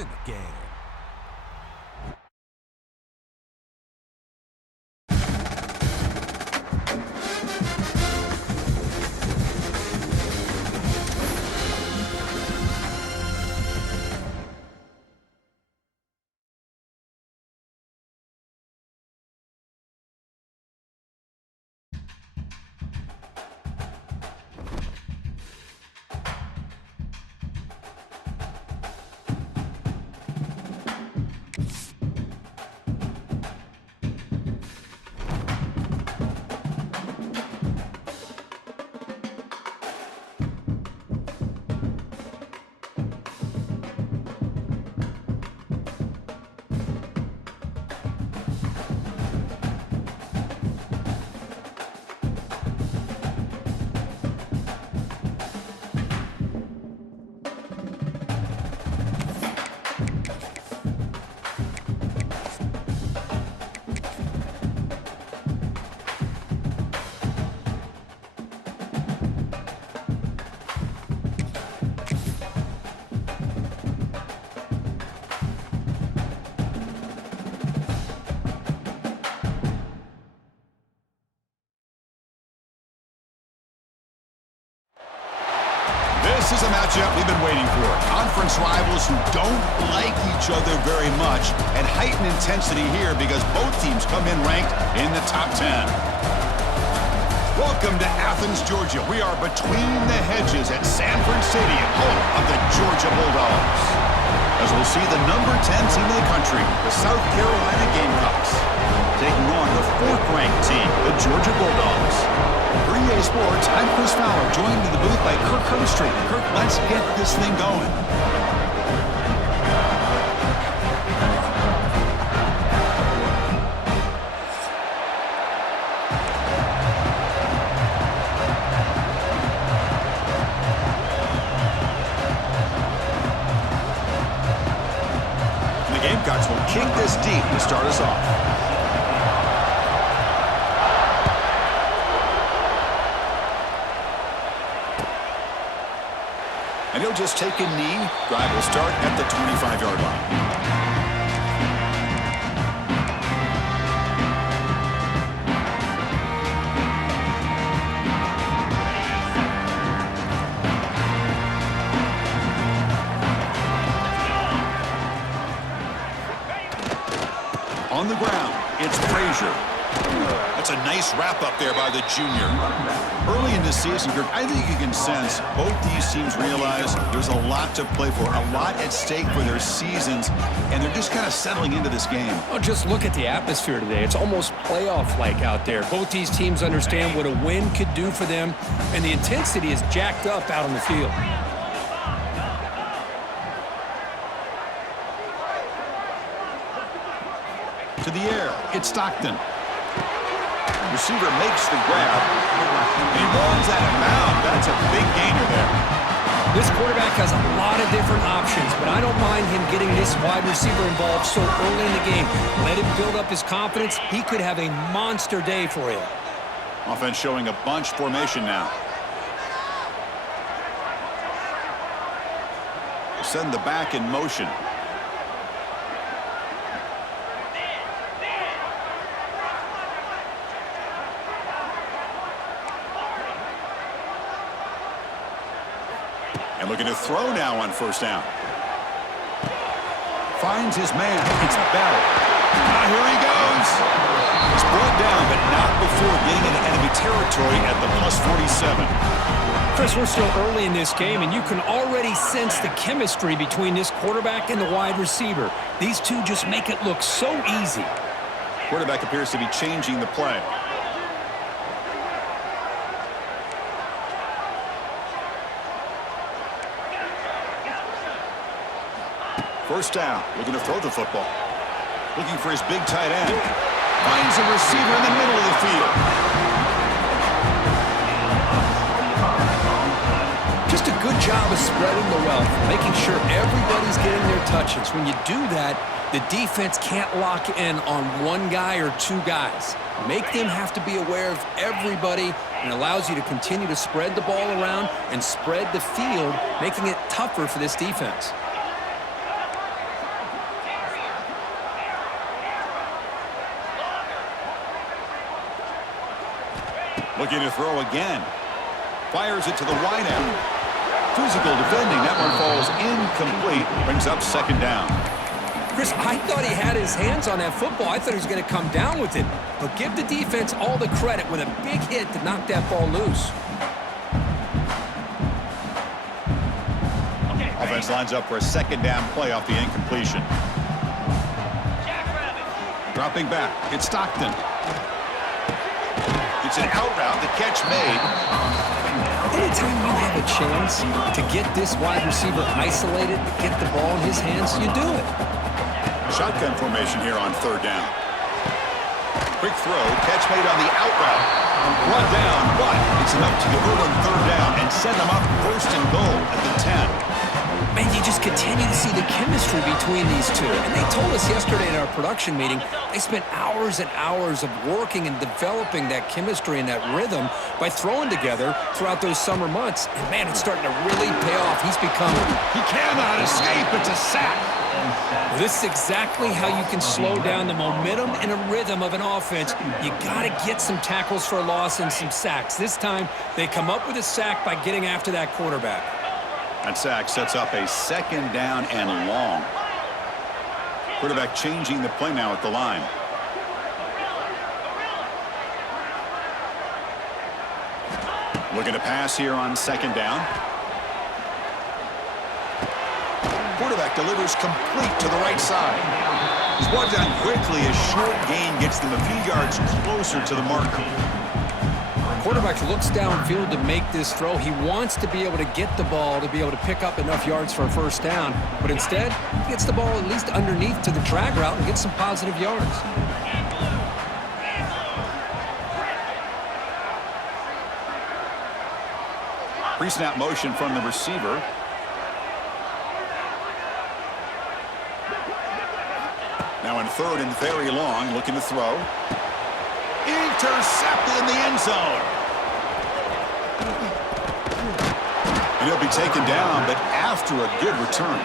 in the game. This is a matchup we've been waiting for. Conference rivals who don't like each other very much, and heightened intensity here because both teams come in ranked in the top 10. Welcome to Athens, Georgia. We are between the hedges at Sanford Stadium, home of the Georgia Bulldogs. As we'll see the number 10 team in the country, the South Carolina Gamecocks, taking on the 4th-ranked team, the Georgia Bulldogs. For EA Sports, I'm Chris Fowler, joined in the booth by Kirk Herbstreit. Kirk, let's get this thing going. And the Gamecocks will kick this deep to start us off. And he'll just take a knee. Drive will start at the 25-yard line. On the ground, it's Frazier. That's a nice wrap-up there by the junior. Early in the season, Kirk, I think you can sense both these teams realize there's a lot to play for, a lot at stake for their seasons, and they're just kind of settling into this game. Oh, just look at the atmosphere today. It's almost playoff-like out there. Both these teams understand what a win could do for them, and the intensity is jacked up out on the field. To the air, it's Stockton. Receiver makes the grab. He runs out of bounds. That's a big gainer there. This quarterback has a lot of different options, but I don't mind him getting this wide receiver involved so early in the game. Let him build up his confidence. He could have a monster day for him. Offense showing a bunch formation now. Send the back in motion. And looking to throw now on first down. Finds his man. It's Bell. Here he goes. He's brought down, but not before getting into enemy territory at the +47. Chris, we're still early in this game, and you can already sense the chemistry between this quarterback and the wide receiver. These two just make it look so easy. Quarterback appears to be changing the play. First down, looking to throw the football. Looking for his big tight end. Finds a receiver in the middle of the field. Just a good job of spreading the wealth, making sure everybody's getting their touches. When you do that, the defense can't lock in on one guy or two guys. Make them have to be aware of everybody, and allows you to continue to spread the ball around and spread the field, making it tougher for this defense. Looking to throw again. Fires it to the wide end. Physical defending. That one falls incomplete. Brings up second down. Chris, I thought he had his hands on that football. I thought he was going to come down with it. But give the defense all the credit with a big hit to knock that ball loose. Offense lines up for a second down play off the incompletion. Dropping back. It's Stockton. It's an out route. The catch made. Anytime you have a chance to get this wide receiver isolated, to get the ball in his hands, you do it. Shotgun formation here on third down. Quick throw. Catch made on the out route. Brought down, but it's enough to convert on third down and send them up first and goal at the 10. Man, you just continue to see the chemistry between these two. And they told us yesterday in our production meeting, they spent hours and hours of working and developing that chemistry and that rhythm by throwing together throughout those summer months. And man, it's starting to really pay off. He's become... He cannot escape. It's a sack. Well, this is exactly how you can slow down the momentum and a rhythm of an offense. You got to get some tackles for a loss and some sacks. This time, they come up with a sack by getting after that quarterback. That sack sets up a second down and long. Quarterback changing the play now at the line. Looking to pass here on second down. Quarterback delivers complete to the right side. He's brought down quickly. A short gain gets them a few yards closer to the marker. Quarterback looks downfield to make this throw. He wants to be able to get the ball to be able to pick up enough yards for a first down, but instead, he gets the ball at least underneath to the drag route and gets some positive yards. Pre-snap motion from the receiver. Now in third and very long, looking to throw. Intercepted in the end zone. And he'll be taken down, but after a good return.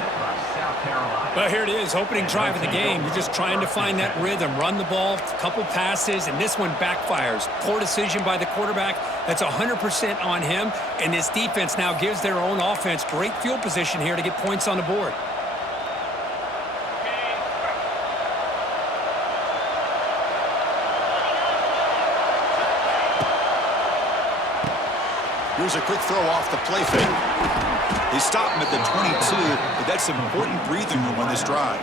Well, here it is, opening drive of the game. You're just trying to find that rhythm, run the ball, a couple passes, and this one backfires. Poor decision by the quarterback. That's 100% on him, and this defense now gives their own offense great field position here to get points on the board. Here's a quick throw off the play fake. They stop him at the 22, but that's some important breathing room on this drive.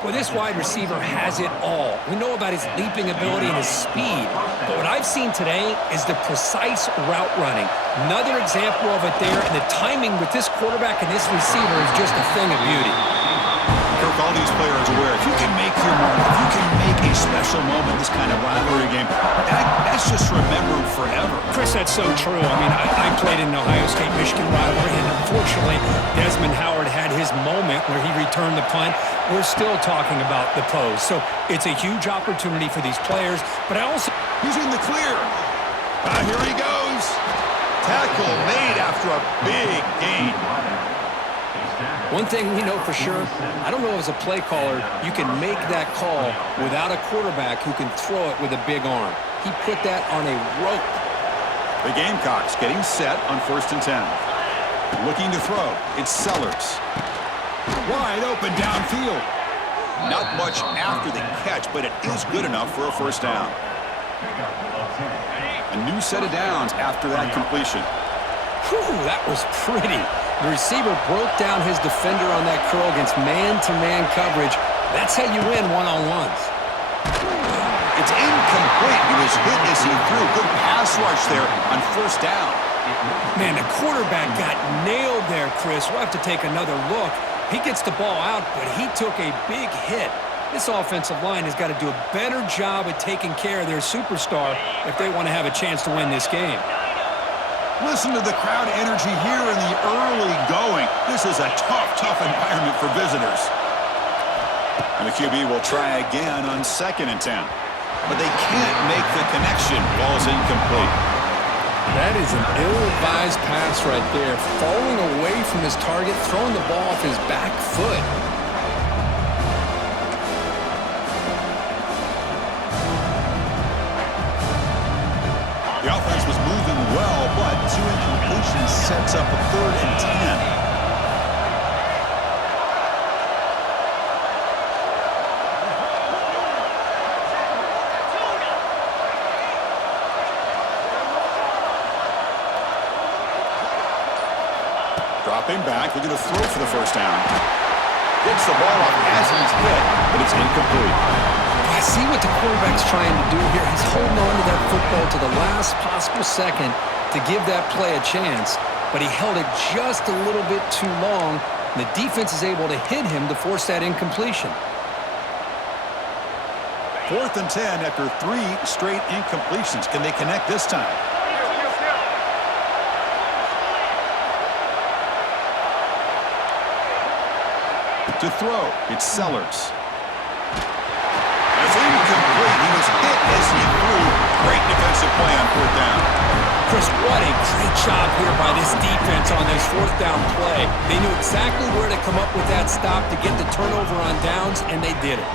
Well, this wide receiver has it all. We know about his leaping ability and his speed, but what I've seen today is the precise route running. Another example of it there, and the timing with this quarterback and this receiver is just a thing of beauty. Kirk, all these players are aware, if you can make your mark, if you can make a special moment, this kind of rivalry game, that's just remembered forever. Chris, that's so true. I mean, I played in the Ohio State-Michigan rivalry, and unfortunately, Desmond Howard had his moment where he returned the punt. We're still talking about the pose. So it's a huge opportunity for these players, but I also... He's in the clear. Here he goes. Tackle made after a big gain. One thing we know for sure, I don't know as a play caller, you can make that call without a quarterback who can throw it with a big arm. He put that on a rope. The Gamecocks getting set on 1st and 10. Looking to throw. It's Sellers. Wide open downfield. Not much after the catch, but it is good enough for a first down. A new set of downs after that completion. Whew, that was pretty. The receiver broke down his defender on that curl against man-to-man coverage. That's how you win one-on-ones. It's incomplete. He was hit as he threw. Good pass rush there on first down. Man, the quarterback got nailed there, Chris. We'll have to take another look. He gets the ball out, but he took a big hit. This offensive line has got to do a better job at taking care of their superstar if they want to have a chance to win this game. Listen to the crowd energy here in the early going. This is a tough environment for visitors. And the QB will try again on 2nd and 10. But they can't make the connection. Ball's incomplete. That is an ill-advised pass right there. Falling away from his target, throwing the ball off his back foot. sets up a 3rd and 10. Dropping back, looking to throw for the first down. Gets the ball off as he's hit, but it's incomplete. I see what the quarterback's trying to do here. He's holding on to that football to the last possible second to give that play a chance, but he held it just a little bit too long, and the defense is able to hit him to force that incompletion. 4th and 10 after 3 straight incompletions. Can they connect this time? To throw, it's Sellers. That's incomplete. He was hit as he threw. Great defensive play on 4th down. Chris, what a great job here by this defense on this 4th down play. They knew exactly where to come up with that stop to get the turnover on downs, and they did it.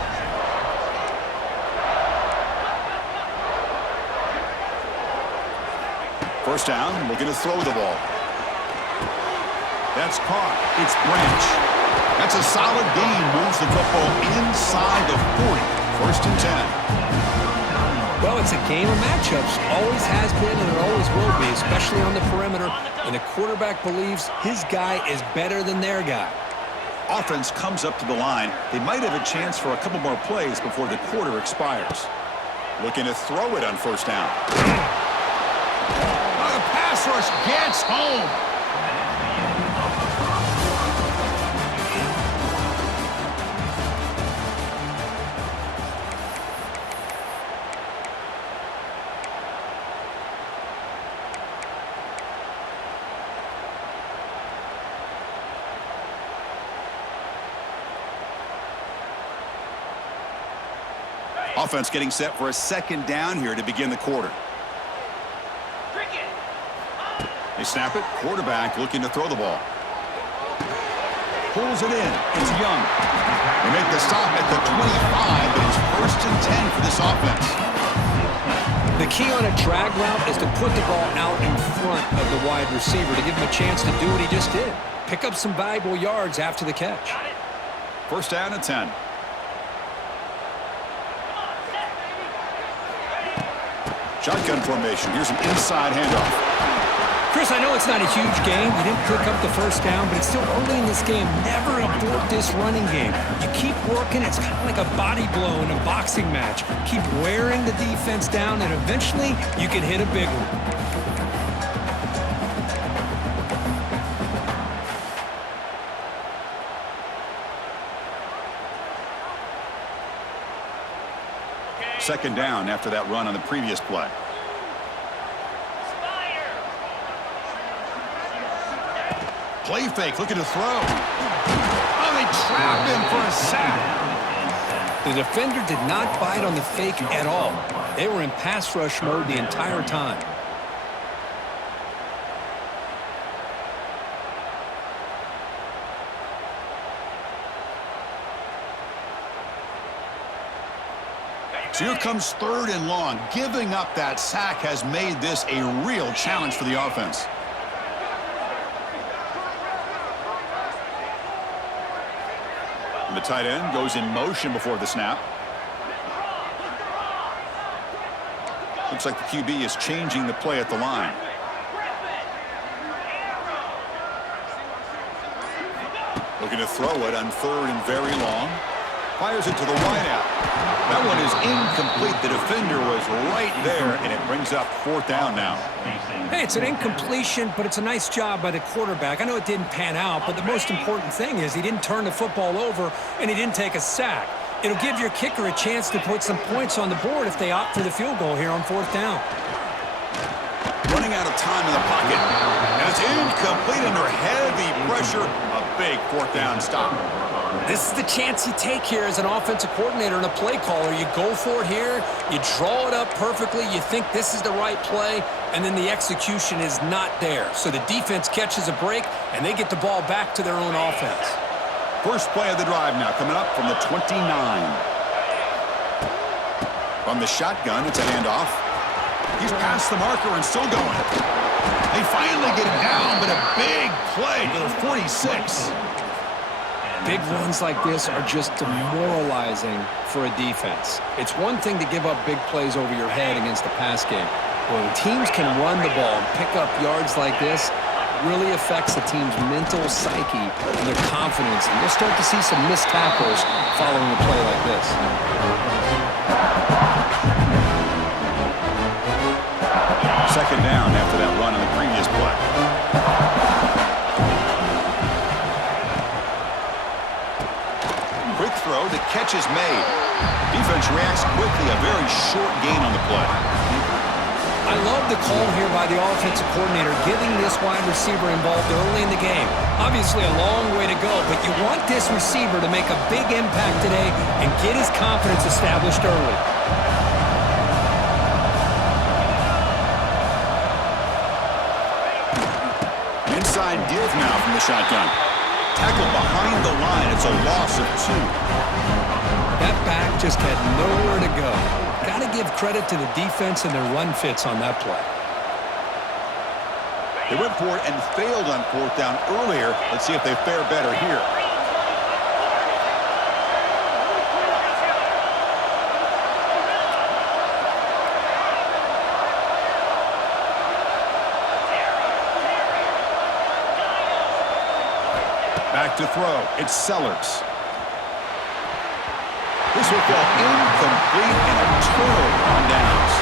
First down, looking to throw the ball. That's caught. It's Branch. That's a solid gain. Moves the football inside the 40. 1st and 10. Well, it's a game of matchups. Always has been and it always will be, especially on the perimeter. And the quarterback believes his guy is better than their guy. Offense comes up to the line. They might have a chance for a couple more plays before the quarter expires. Looking to throw it on 1st down. The pass rush gets home. Offense getting set for a 2nd down here to begin the quarter. They snap it. Quarterback looking to throw the ball. Pulls it in. It's Young. They make the stop at the 25, but it's 1st and 10 for this offense. The key on a drag route is to put the ball out in front of the wide receiver to give him a chance to do what he just did. Pick up some valuable yards after the catch. 1st down and 10. Shotgun formation. Here's an inside handoff. Chris, I know it's not a huge game. You didn't pick up the 1st down, but it's still early in this game. Never abort this running game. You keep working. It's kind of like a body blow in a boxing match. Keep wearing the defense down, and eventually you can hit a big one. Second down after that run on the previous play. Play fake, looking to throw. Oh, they trapped him for a sack. The defender did not bite on the fake at all. They were in pass rush mode the entire time. So here comes 3rd and long. Giving up that sack has made this a real challenge for the offense. And the tight end goes in motion before the snap. Looks like the QB is changing the play at the line. Looking to throw it on 3rd and very long. Fires it to the wideout. That one is incomplete. The defender was right there, and it brings up 4th down now. Hey, it's an incompletion, but it's a nice job by the quarterback. I know it didn't pan out, but the most important thing is he didn't turn the football over, and he didn't take a sack. It'll give your kicker a chance to put some points on the board if they opt for the field goal here on 4th down. Running out of time in the pocket. And it's incomplete under heavy pressure. A big 4th down stop. This is the chance you take here as an offensive coordinator and a play caller. You go for it here, you draw it up perfectly, you think this is the right play, and then the execution is not there. So the defense catches a break, and they get the ball back to their own offense. First play of the drive now coming up from the 29. From the shotgun, it's a handoff. He's past the marker and still going. They finally get him down, but a big play to the 46. Big runs like this are just demoralizing for a defense. It's one thing to give up big plays over your head against the pass game. When teams can run the ball and pick up yards like this, it really affects the team's mental psyche and their confidence. And you'll start to see some missed tackles following a play like this. Second down after that run on the previous play. Quick throw, the catch is made. Defense reacts quickly, a very short gain on the play. I love the call here by the offensive coordinator, getting this wide receiver involved early in the game. Obviously a long way to go, but you want this receiver to make a big impact today and get his confidence established early. Inside give now from the shotgun. Tackle behind the line. It's a loss of 2. That back just had nowhere to go. Got to give credit to the defense and their run fits on that play. They went for it and failed on 4th down earlier. Let's see if they fare better here. Back to throw. It's Sellers. This will fall incomplete and a turnover on downs.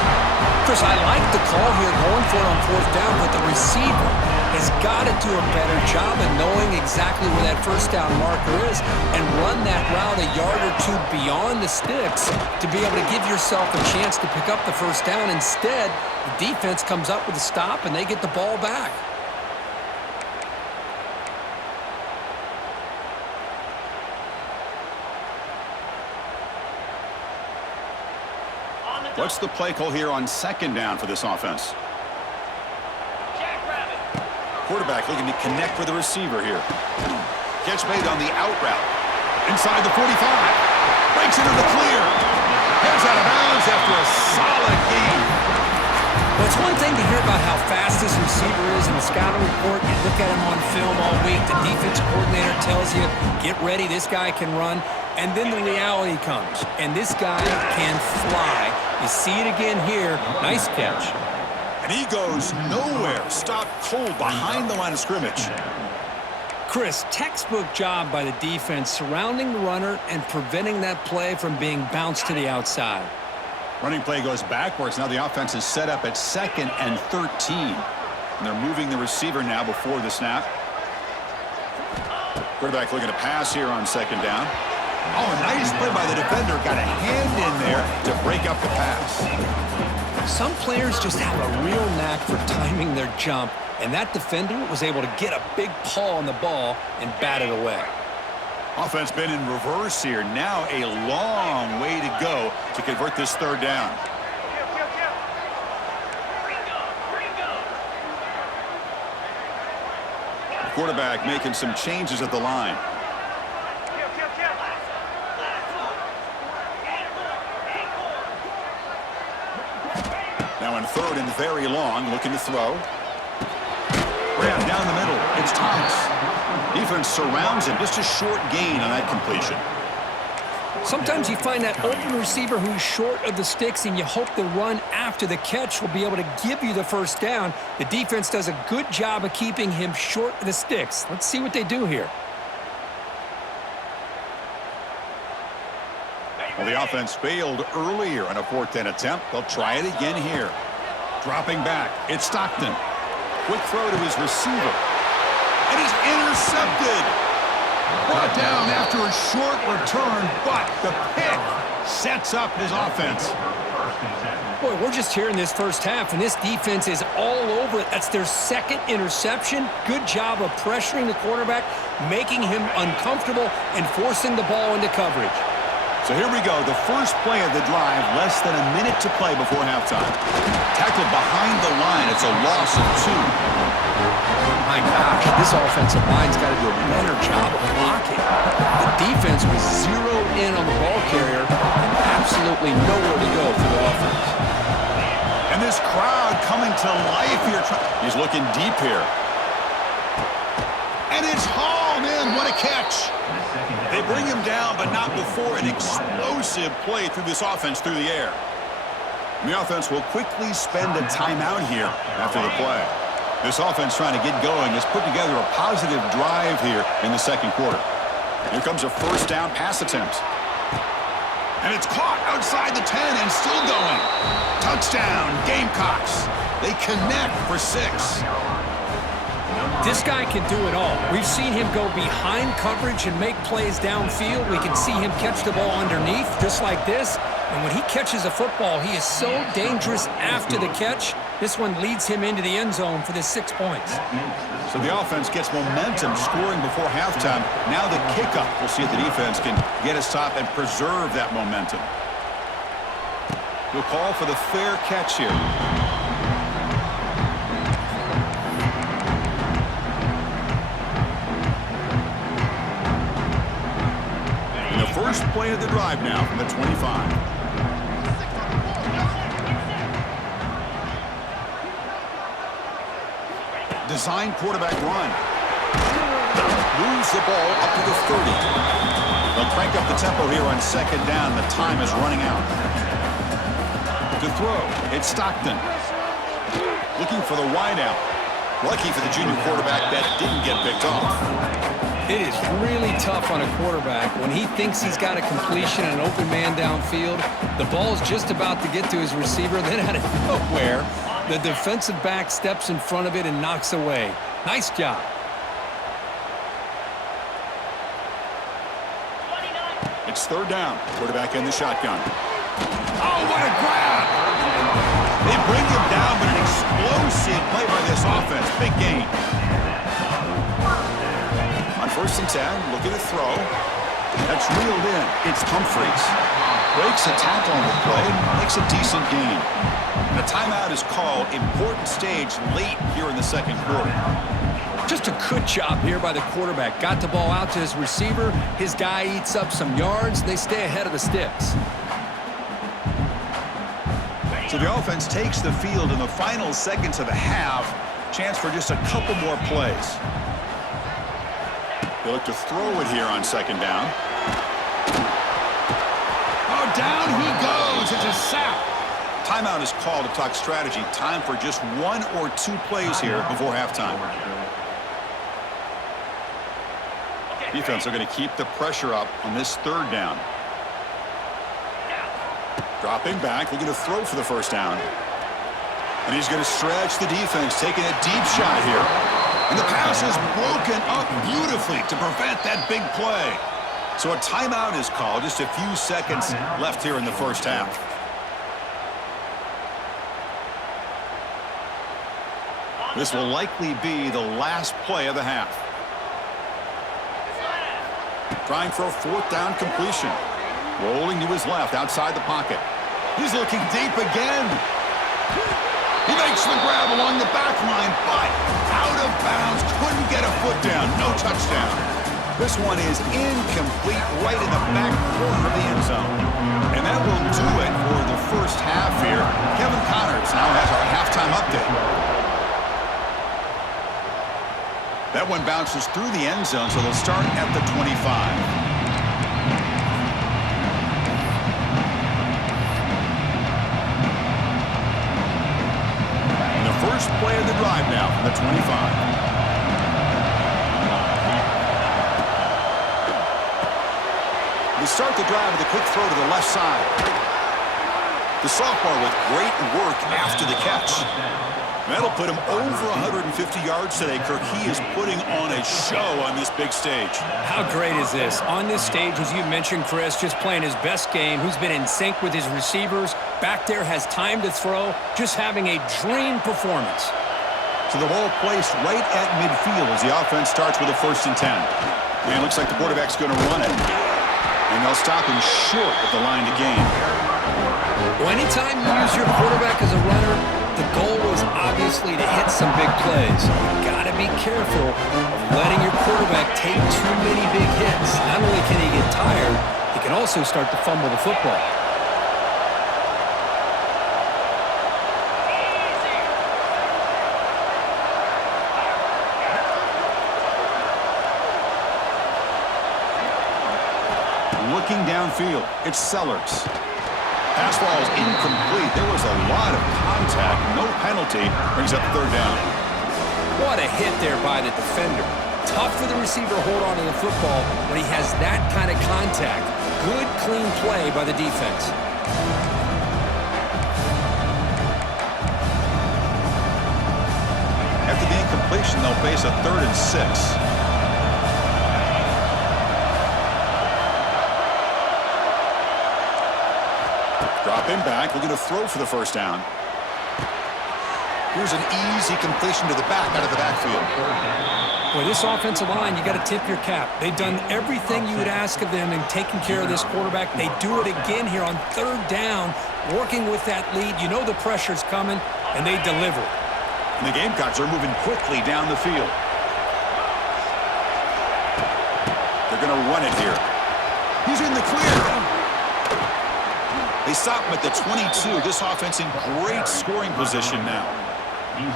Chris, I like the call here going for it on 4th down, but the receiver has got to do a better job of knowing exactly where that 1st down marker is and run that route a yard or 2 beyond the sticks to be able to give yourself a chance to pick up the 1st down. Instead, the defense comes up with a stop and they get the ball back. What's the play call here on 2nd down for this offense? Quarterback looking to connect with the receiver here. Catch made on the out route. Inside the 45. Breaks into the clear. Heads out of bounds after a solid game. Well, it's one thing to hear about how fast this receiver is in the scouting report. You look at him on film all week. The defense coordinator tells you, get ready, this guy can run. And then the reality comes, and this guy can fly. You see it again here. Nice catch. And he goes nowhere. Stopped cold behind the line of scrimmage. Chris, textbook job by the defense surrounding the runner and preventing that play from being bounced to the outside. Running play goes backwards. Now the offense is set up at 2nd and 13. And they're moving the receiver now before the snap. Quarterback looking to pass here on 2nd down. Oh, nice play by the defender. Got a hand in there to break up the pass. Some players just have a real knack for timing their jump, and that defender was able to get a big paw on the ball and bat it away. Offense been in reverse here. Now a long way to go to convert this 3rd down. The quarterback making some changes at the line. Now in 3rd and very long, looking to throw. Ran down the middle. It's Thomas. Defense surrounds him. Just a short gain on that completion. Sometimes you find that open receiver who's short of the sticks, and you hope the run after the catch will be able to give you the 1st down. The defense does a good job of keeping him short of the sticks. Let's see what they do here. Well, the offense failed earlier on a 4th down attempt. They'll try it again here. Dropping back. It's Stockton. Quick throw to his receiver. And he's intercepted. Brought down after a short return, but the pick sets up his offense. Boy, we're just here in this 1st half, and this defense is all over it. That's their 2nd interception. Good job of pressuring the quarterback, making him uncomfortable, and forcing the ball into coverage. So here we go, the first play of the drive, less than a minute to play before halftime. Tackled behind the line, it's a loss of 2. My gosh, this offensive line's got to do a better job of blocking. The defense was zeroed in on the ball carrier and absolutely nowhere to go for the offense. And this crowd coming to life here. He's looking deep here. And it's hauled in. What a catch. They bring him down, but not before an explosive play through this offense through the air. And the offense will quickly spend a timeout here after the play. This offense trying to get going has put together a positive drive here in the second quarter. Here comes a first down pass attempt. And it's caught outside the 10 and still going. Touchdown, Gamecocks. They connect for 6. This guy can do it all. We've seen him go behind coverage and make plays downfield. We can see him catch the ball underneath just like this. And when he catches a football, he is so dangerous after the catch. This one leads him into the end zone for the 6 points. So the offense gets momentum scoring before halftime. Now the kickoff. We'll see if the defense can get a stop and preserve that momentum. We'll call for the fair catch here. And the first play of the drive now from the 25. Design quarterback run. Moves the ball up to the 30. They'll crank up the tempo here on second down. The time is running out. To throw, it's Stockton. Looking for the wideout. Lucky for the junior quarterback that didn't get picked off. It is really tough on a quarterback when he thinks he's got a completion and an open man downfield. The ball's just about to get to his receiver, then out of nowhere, the defensive back steps in front of it and knocks away. Nice job. It's third down. Quarterback in the shotgun. Oh, what a grab! They bring him down, but an explosive play by this offense. Big gain. On first and 10, looking to throw. That's reeled in. It's Humphreys. Breaks a tackle on the play, makes a decent gain. And a timeout is called. Important stage late here in the second quarter. Just a good job here by the quarterback. Got the ball out to his receiver. His guy eats up some yards. They stay ahead of the sticks. So the offense takes the field in the final seconds of the half. Chance for just a couple more plays. They look to throw it here on second down. Oh, down he goes. It's a sack. Timeout is called to talk strategy. Time for just 1 or 2 plays here before halftime. Defense are going to keep the pressure up on this third down. Dropping back, looking to throw for the first down. And he's going to stretch the defense, taking a deep shot here. And the pass is broken up beautifully to prevent that big play. So a timeout is called. Just a few seconds left here in the first half. This will likely be the last play of the half. Trying for a fourth down completion. Rolling to his left outside the pocket. He's looking deep again. He makes the grab along the back line, but out of bounds. Couldn't get a foot down. No touchdown. This one is incomplete right in the back corner of the end zone. And that will do it for the first half here. Kevin Connors now has our halftime update. That one bounces through the end zone, so they'll start at the 25. First play of the drive now from the 25. We start the drive with a quick throw to the left side. The sophomore with great work after the catch. That'll put him over 150 yards today, Kirk. He is putting on a show on this big stage. How great is this? On this stage, as you mentioned, Chris, just playing his best game. Who's been in sync with his receivers. Back there, has time to throw. Just having a dream performance. So the ball placed right at midfield as the offense starts with a first and 10. And it looks like the quarterback's going to run it. And they'll stop him short at the line to gain. Well, anytime you use your quarterback as a runner, the goal was obviously to hit some big plays. You got to be careful of letting your quarterback take too many big hits. Not only can he get tired, he can also start to fumble the football. looking downfield. It's Sellers. Pass ball is incomplete. There was a lot of contact. No penalty. Brings up third down. What a hit there by the defender. Tough for the receiver to hold on to the football when he has that kind of contact. Good, clean play by the defense. After the incompletion, they'll face a 3rd and 6. Drop him back. Looking to throw for the first down. Here's an easy completion to the back out of the backfield. Boy, this offensive line, you got to tip your cap. They've done everything you would ask of them in taking care of this quarterback. They do it again here on 3rd down, working with that lead. You know the pressure's coming, and they deliver. And the Gamecocks are moving quickly down the field. They're going to run it here. He's in the clear. They stop him at the 22. This offense in great scoring position now.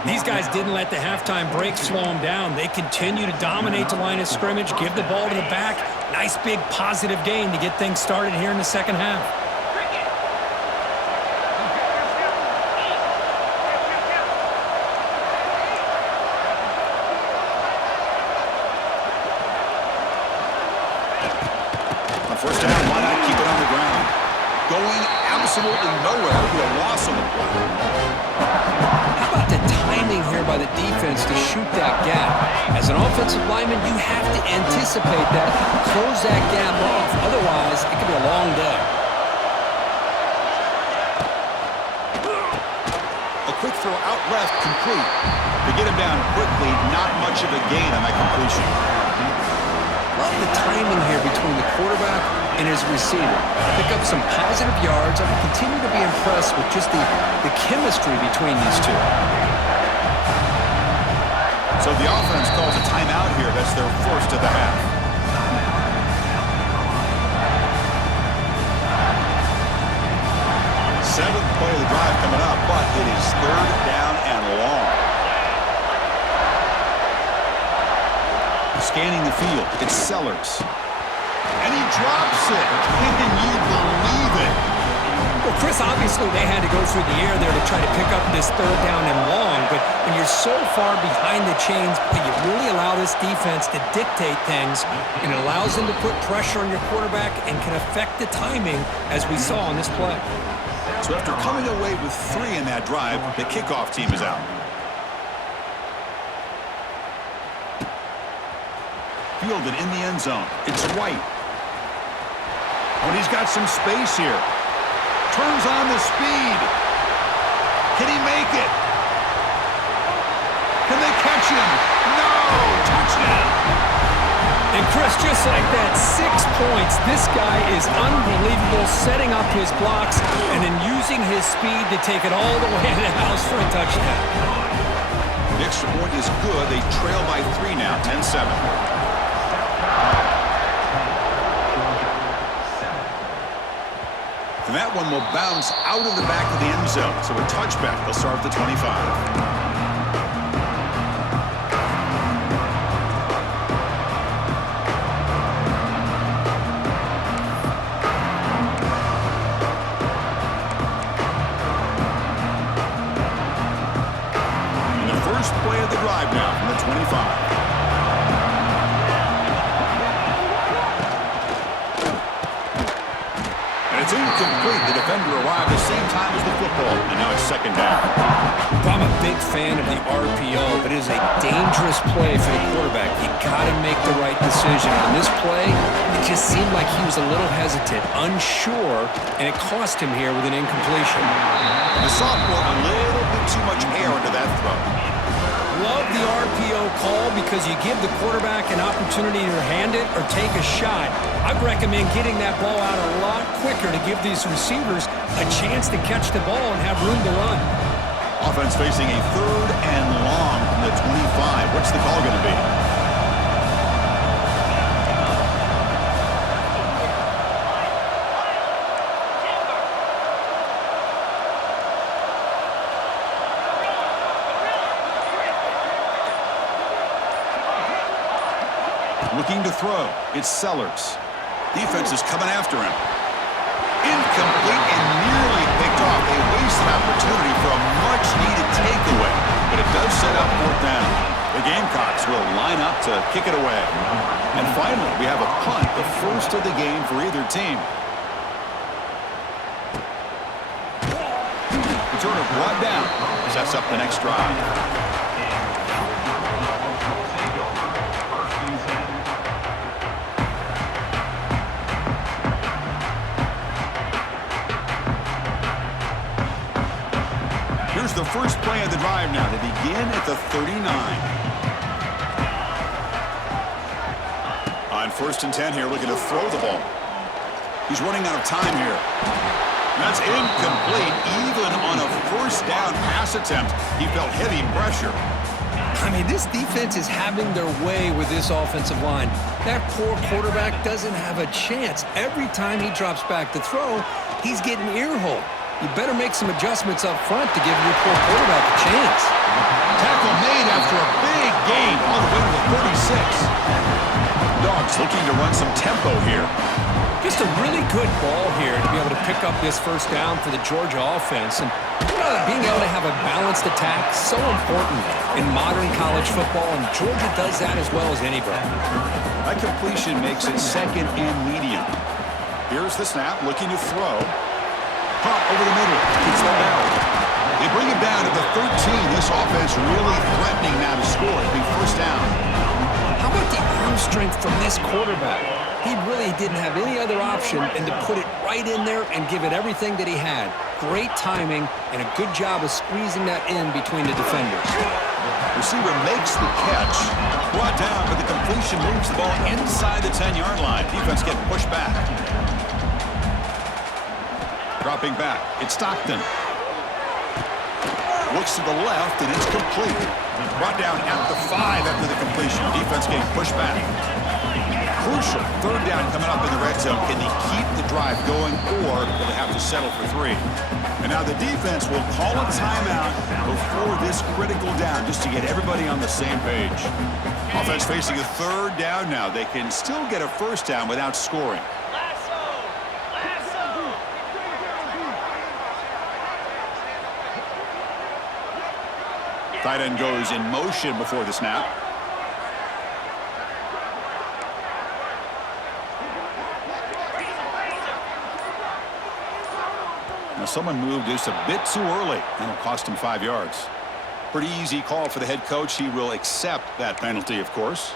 These guys didn't let the halftime break slow them down. They continue to dominate the line of scrimmage, give the ball to the back. Nice big positive gain to get things started here in the second half. On first down, why not keep it on the ground? Going absolutely nowhere. It'll be a loss on the play. How about the timing here by the defense to shoot that gap? As an offensive lineman, you have to anticipate that, close that gap off. Otherwise, it could be a long day. A quick throw out left, complete. To get him down quickly, not much of a gain on that completion. Love the timing here between the quarterback and his receiver. Pick up some positive yards. I continue to be impressed with just the chemistry between these two. So the offense calls a timeout here. That's their first of the half. Seventh play of the drive coming up, but it is 3rd down and long. Scanning the field, it's Sellers. And he drops it. Can you believe it? Well, Chris, obviously they had to go through the air there to try to pick up this 3rd down and long, but when you're so far behind the chains, you really allow this defense to dictate things, and it allows them to put pressure on your quarterback and can affect the timing, as we saw on this play. So after coming away with 3 in that drive, the kickoff team is out. Fielded in the end zone. It's White. Oh, and he's got some space here. Turns on the speed. Can he make it? Can they catch him? No! Touchdown! And Chris, just like that, 6 points. This guy is unbelievable, setting up his blocks and then using his speed to take it all the way to the house for a touchdown. The extra point is good. They trail by 3 now, 10-7. And that one will bounce out of the back of the end zone. So a touchback. They'll start at the 25. Play of the drive now from the 25. And it's incomplete. The defender arrived the same time as the football, and now it's 2nd down. I'm a big fan of the RPO, but it is a dangerous play for the quarterback. You got to make the right decision. On this play, it just seemed like he was a little hesitant, unsure, and it cost him here with an incompletion. The sophomore, a little bit too much air into that throw. Love the RPO call because you give the quarterback an opportunity to hand it or take a shot. I'd recommend getting that ball out a lot quicker to give these receivers a chance to catch the ball and have room to run. Offense facing a 3rd and long from the 25. What's the call going to be? Looking to throw. It's Sellers. Defense is coming after him. Incomplete and nearly picked off. A wasted opportunity for a much-needed takeaway, but it does set up fourth down. The Gamecocks will line up to kick it away. And finally, we have a punt, the first of the game for either team. Returner brought down, sets up the next drive. Here's the first play of the drive now. They begin at the 39. On 1st and 10 here, looking to throw the ball. He's running out of time here. That's incomplete. Even on a first down pass attempt, he felt heavy pressure. I mean, this defense is having their way with this offensive line. That poor quarterback doesn't have a chance. Every time he drops back to throw, he's getting ear-holed. You better make some adjustments up front to give your poor quarterback a chance. Tackle made after a big gain all the way to the 36. Dogs looking to run some tempo here. Just a really good ball here to be able to pick up this first down for the Georgia offense. And being able to have a balanced attack is so important in modern college football, and Georgia does that as well as anybody. That completion makes it second and medium. Here's the snap, looking to throw. Pop over the middle. Gets them down. They bring it down to the 13. This offense really threatening now to score. It'll be first down. How about the arm strength from this quarterback? He really didn't have any other option than to put it right in there and give it everything that he had. Great timing and a good job of squeezing that in between the defenders. Receiver makes the catch. Brought down, but the completion moves the ball inside the 10-yard line. Defense getting pushed back. Dropping back, it's Stockton. Looks to the left, and it's complete. Brought down at the 5 after the completion. Defense getting pushed back. Crucial third down coming up in the red zone. Can they keep the drive going, or will they have to settle for 3? And now the defense will call a timeout before this critical down, just to get everybody on the same page. Offense facing a third down now. They can still get a first down without scoring. Tight end goes in motion before the snap. Now someone moved just a bit too early, and it'll cost him 5 yards. Pretty easy call for the head coach. He will accept that penalty, of course.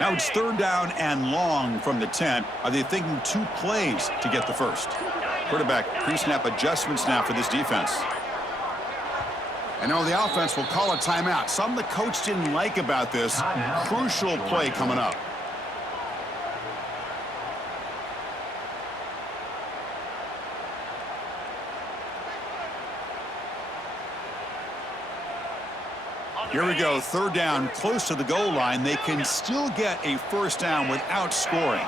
Now it's third down and long from the 10. Are they thinking 2 plays to get the first? Quarterback pre-snap adjustments now for this defense. And now the offense will call a timeout. Something the coach didn't like about this. Crucial play coming up. Here we go, third down, close to the goal line. They can still get a first down without scoring.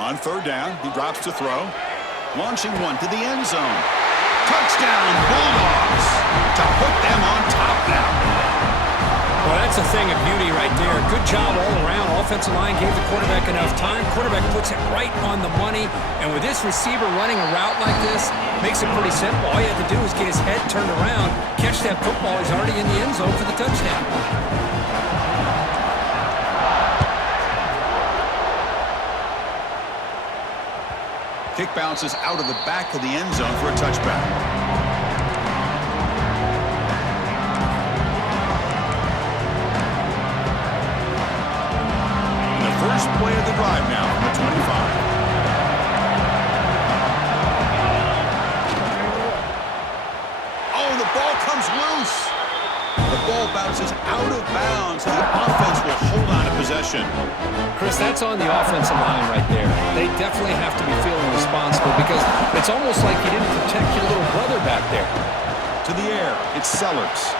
On third down, he drops to throw. Launching one to the end zone. Touchdown, Bulldogs, to put them on top now. Well, that's a thing of beauty right there. Good job all around. Offensive line gave the quarterback enough time. Quarterback puts it right on the money. And with this receiver running a route like this, makes it pretty simple. All you have to do is get his head turned around, catch that football. He's already in the end zone for the touchdown. Kick bounces out of the back of the end zone for a touchback. First play of the drive now from the 25. Oh, the ball comes loose. The ball bounces out of bounds, and the offense will hold on to possession. Chris, that's on the offensive line right there. They definitely have to be feeling responsible because it's almost like you didn't protect your little brother back there. To the air, it's Sellers.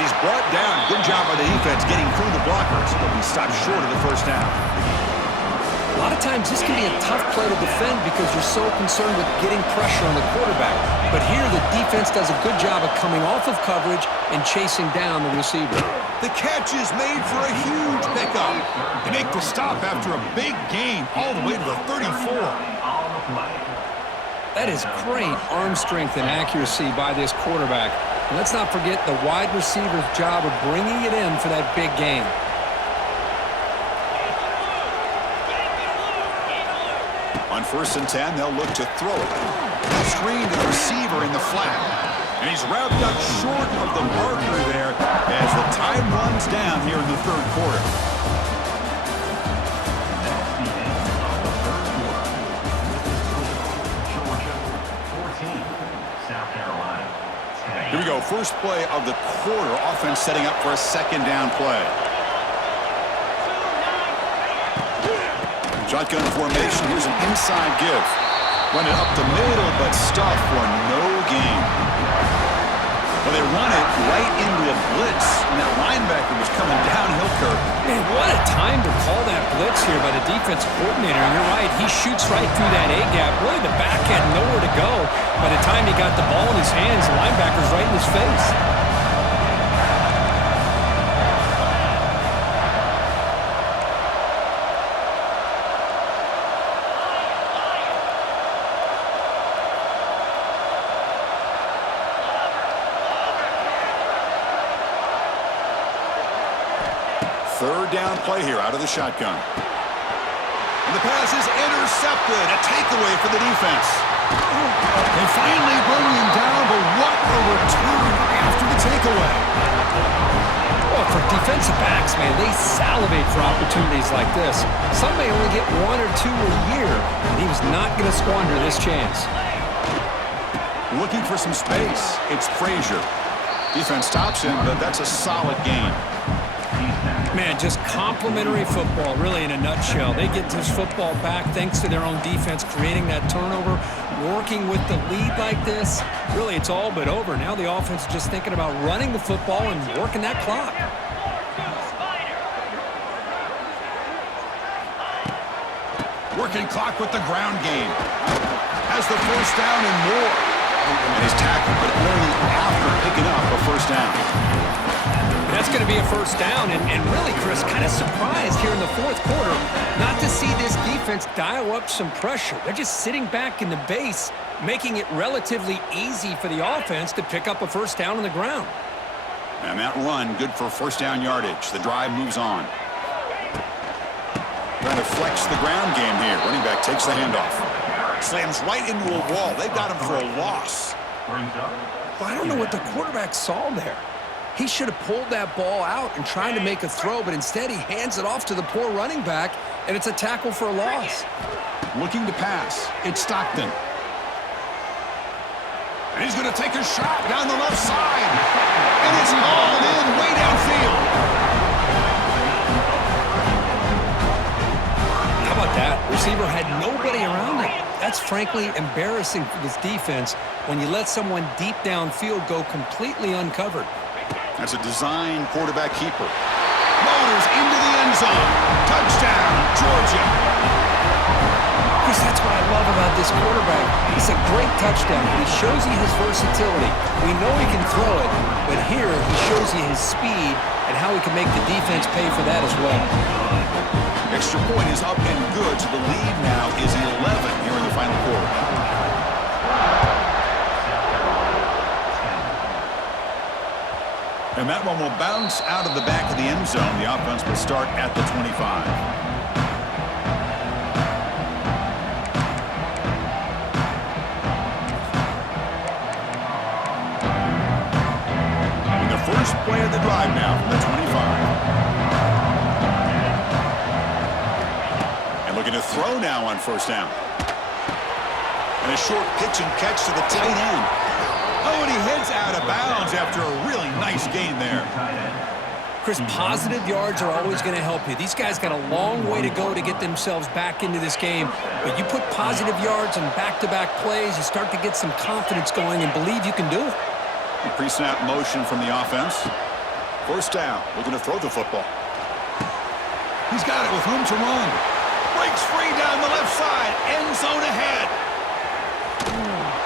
He's brought down. Good job by the defense getting through the blockers. But he stopped short of the first down. A lot of times this can be a tough play to defend because you're so concerned with getting pressure on the quarterback. But here the defense does a good job of coming off of coverage and chasing down the receiver. The catch is made for a huge pickup. They make the stop after a big gain all the way to the 34. That is great arm strength and accuracy by this quarterback. And let's not forget the wide receiver's job of bringing it in for that big gain. On 1st and 10, they'll look to throw it. Screen to the receiver in the flat. And he's wrapped up short of the marker there as the time runs down here in the third quarter. Here we go, first play of the quarter. Offense setting up for a second down play. Shotgun formation, here's an inside give. Run it up the middle, but stuff for no gain. Well, they run it right into a blitz, and that linebacker was coming downhill, Kirk. Man, what a time to call that blitz here by the defense coordinator. And you're right, he shoots right through that A-gap. Really, the back had nowhere to go. By the time he got the ball in his hands, the linebacker's right in his face. Third down play here out of the shotgun. And the pass is intercepted. A takeaway for the defense. They finally bring him down, but what a return after the takeaway. Well, for defensive backs, man, they salivate for opportunities like this. Some may only get one or two a year, and he was not going to squander this chance. Looking for some space. It's Frazier. Defense stops him, but that's a solid gain. Man, just complimentary football, really, in a nutshell. They get this football back thanks to their own defense, creating that turnover, working with the lead like this. Really, it's all but over. Now the offense is just thinking about running the football and working that clock. Working clock with the ground game. Has the first down and more. And he's tackled, but only after picking up a first down. That's going to be a first down, and really, Chris, kind of surprised here in the fourth quarter not to see this defense dial up some pressure. They're just sitting back in the base, making it relatively easy for the offense to pick up a first down on the ground. And that run, good for first down yardage. The drive moves on. Trying to flex the ground game here. Running back takes the handoff. Slams right into a wall. They've got him for a loss. Well, I don't know what the quarterback saw there. He should have pulled that ball out and tried to make a throw, but instead he hands it off to the poor running back, and it's a tackle for a loss. Looking to pass. It's Stockton. And he's going to take a shot down the left side. And it's hauled in way downfield. How about that? Receiver had nobody around him. That's frankly embarrassing for this defense when you let someone deep downfield go completely uncovered. That's a design quarterback keeper. Motors into the end zone. Touchdown, Georgia. Chris, that's what I love about this quarterback. It's a great touchdown. He shows you his versatility. We know he can throw it, but here he shows you his speed and how he can make the defense pay for that as well. Extra point is up and good, so the lead now is 11 here in the final quarter. And that one will bounce out of the back of the end zone. The offense will start at the 25. And the first play of the drive now from the 25. And looking to throw now on first down. And a short pitch and catch to the tight end. Oh, and he heads out of bounds after a really nice gain there. Chris, positive yards are always going to help you. These guys got a long way to go to get themselves back into this game. But you put positive yards and back-to-back plays, you start to get some confidence going and believe you can do it. Pre-snap motion from the offense. First down, looking to throw the football. He's got it with room to run. Breaks free down the left side. End zone ahead.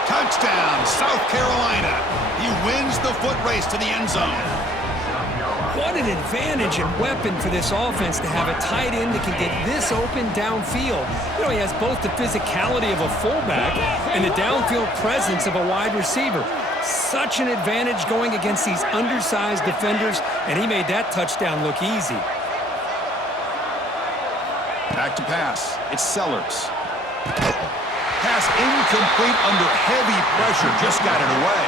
Touchdown, South Carolina. He wins the foot race to the end zone. What an advantage and weapon for this offense to have a tight end that can get this open downfield. You know, he has both the physicality of a fullback and the downfield presence of a wide receiver. Such an advantage going against these undersized defenders, and he made that touchdown look easy. Back to pass. It's Sellers. Pass incomplete under heavy pressure. Just got it away.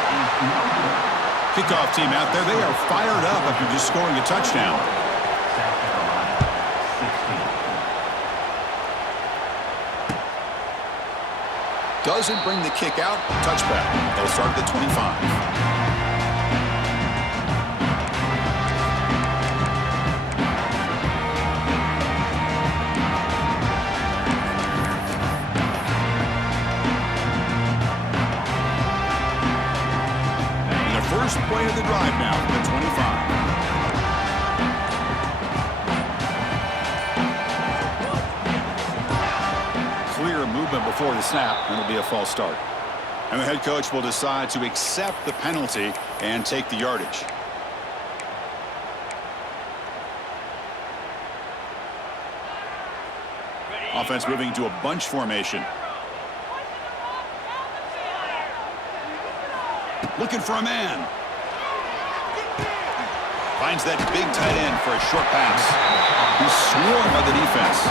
Kickoff team out there. They are fired up after just scoring a touchdown. Doesn't bring the kick out. Touchback. They'll start at the 25. First play of the drive now from the 25. Clear movement before the snap, and it'll be a false start. And the head coach will decide to accept the penalty and take the yardage. Offense moving to a bunch formation. Looking for a man. Finds that big tight end for a short pass. He's swarmed by the defense.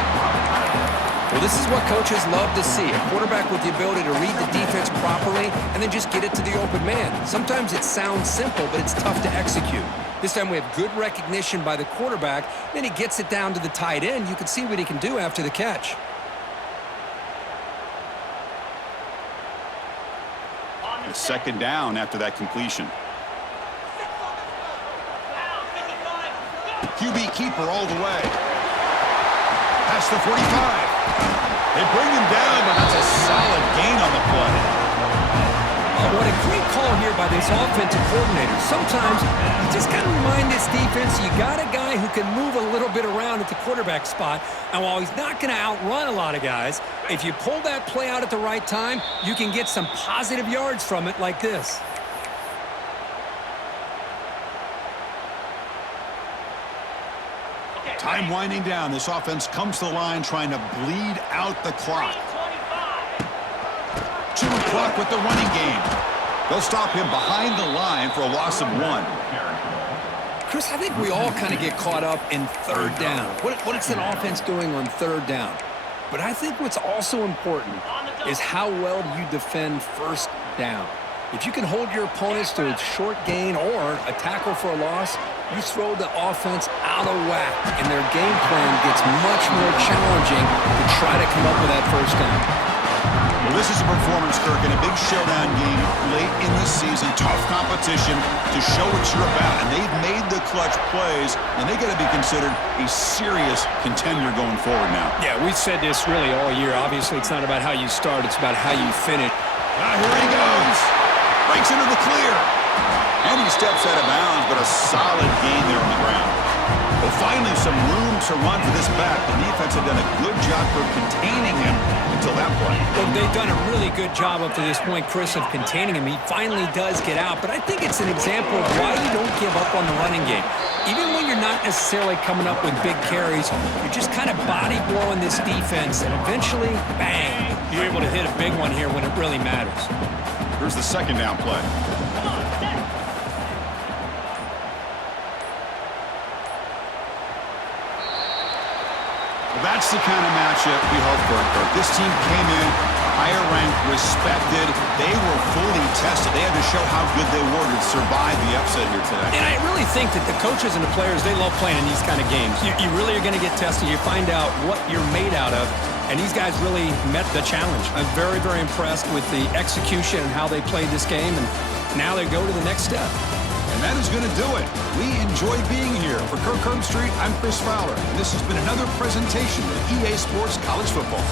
Well, this is what coaches love to see. A quarterback with the ability to read the defense properly and then just get it to the open man. Sometimes it sounds simple, but it's tough to execute. This time we have good recognition by the quarterback. Then he gets it down to the tight end. You can see what he can do after the catch. Second down after that completion. QB keeper all the way. Past the 45. They bring him down, but that's a solid gain on the play. Oh, what a great call here by this offensive coordinator. Sometimes you just got to remind this defense you got a guy who can move a little bit around at the quarterback spot. And while he's not going to outrun a lot of guys, if you pull that play out at the right time, you can get some positive yards from it like this. Time winding down. This offense comes to the line trying to bleed out the clock. 2 o'clock with the running game. They'll stop him behind the line for a loss of 1. Chris, I think we all kind of get caught up in third down. What is an offense doing on third down? But I think what's also important is how well you defend first down. If you can hold your opponents to a short gain or a tackle for a loss, you throw the offense out of whack, and their game plan gets much more challenging to try to come up with that first down. Well, this is a performance, Kirk, in a big showdown game late in the season. Tough competition to show what you're about, and they've made the clutch plays, and they got to be considered a serious contender going forward now. Yeah, we've said this really all year. Obviously, it's not about how you start, it's about how you finish. Here he goes. Breaks into the clear. And he steps out of bounds, but a solid gain there on the ground. Well, finally, some room to run for this back. The defense had done a good job for containing him until that point. Well, they've done a really good job up to this point, Chris, of containing him. He finally does get out, but I think it's an example of why you don't give up on the running game. Even when you're not necessarily coming up with big carries, you're just kind of body blowing this defense, and eventually, bang, you're able to hit a big one here when it really matters. Here's the second down play. Well, that's the kind of matchup we hope for, Kirk. This team came in higher ranked, respected. They were fully tested. They had to show how good they were to survive the upset here today. And I really think that the coaches and the players, they love playing in these kind of games. You really are going to get tested. You find out what you're made out of. And these guys really met the challenge. I'm very, very impressed with the execution and how they played this game. And now they go to the next step. And that is going to do it. We enjoy being here. For Kirk Herbstreit, I'm Chris Fowler. And this has been another presentation of EA Sports College Football.